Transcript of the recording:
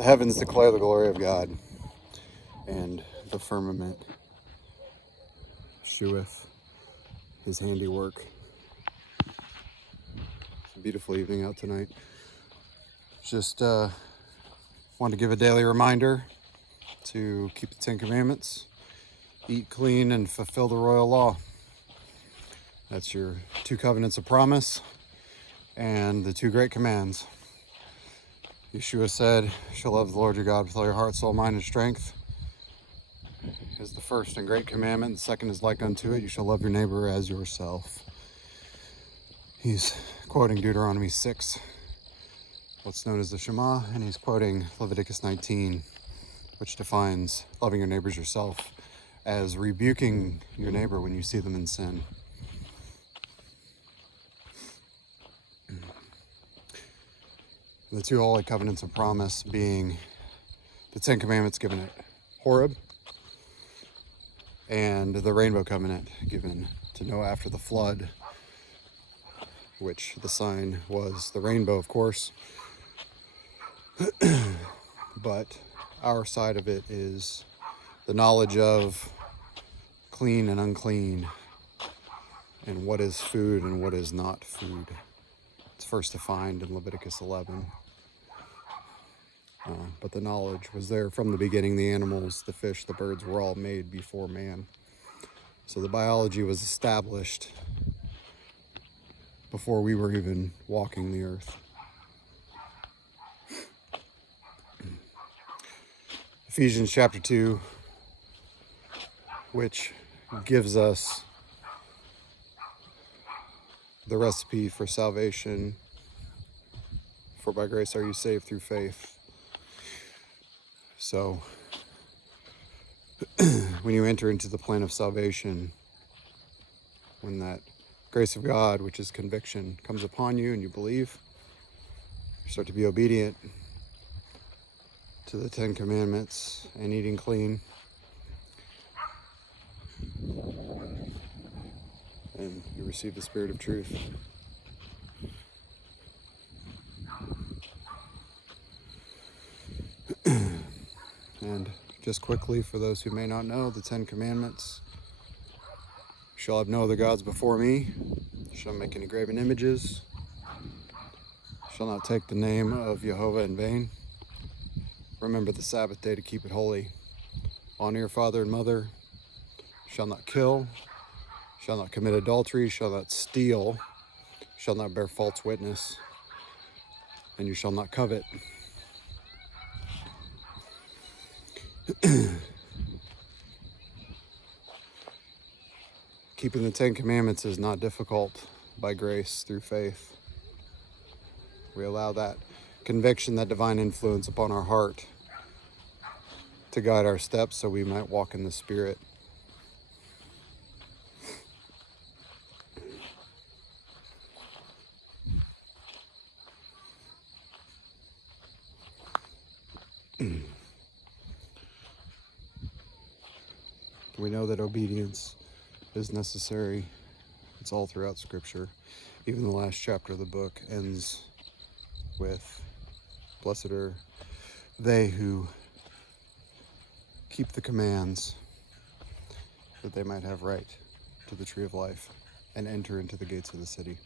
The heavens declare the glory of God, and the firmament sheweth his handiwork. It's a beautiful evening out tonight. Just want to give a daily reminder to keep the Ten Commandments, eat clean, and fulfill the royal law. That's your 2 covenants of promise and the 2 great commands. Yeshua said, "You shall love the Lord your God with all your heart, soul, mind, and strength," is the first and great commandment. The second is like unto it. You shall love your neighbor as yourself. He's quoting Deuteronomy 6, what's known as the Shema, and he's quoting Leviticus 19, which defines loving your neighbor as yourself as rebuking your neighbor when you see them in sin. The 2 holy covenants of promise being the 10 commandments given at Horeb and the rainbow covenant given to Noah after the flood, which the sign was the rainbow, of course. But our side of it is the knowledge of clean and unclean, and what is food and what is not food. It's first defined in Leviticus 11. But the knowledge was there from the beginning. The animals, the fish, the birds were all made before man. So the biology was established before we were even walking the earth. Ephesians chapter 2, which gives us the recipe for salvation. For by grace are you saved through faith. So when you enter into the plan of salvation, when that grace of God, which is conviction, comes upon you and you believe, you start to be obedient to the 10 commandments and eating clean, and you receive the Spirit of truth. And just quickly, for those who may not know, the 10 commandments: you shall have no other gods before me, you shall not make any graven images, you shall not take the name of Jehovah in vain, remember the Sabbath day to keep it holy, honor your father and mother, shall not kill, shall not commit adultery, shall not steal, shall not bear false witness, and you shall not covet. Keeping the 10 commandments is not difficult by grace through faith. We allow that conviction, that divine influence upon our heart to guide our steps so we might walk in the Spirit. We know that obedience is necessary. It's all throughout Scripture. Even the last chapter of the book ends with, "Blessed are they who keep the commands, that they might have right to the tree of life and enter into the gates of the city."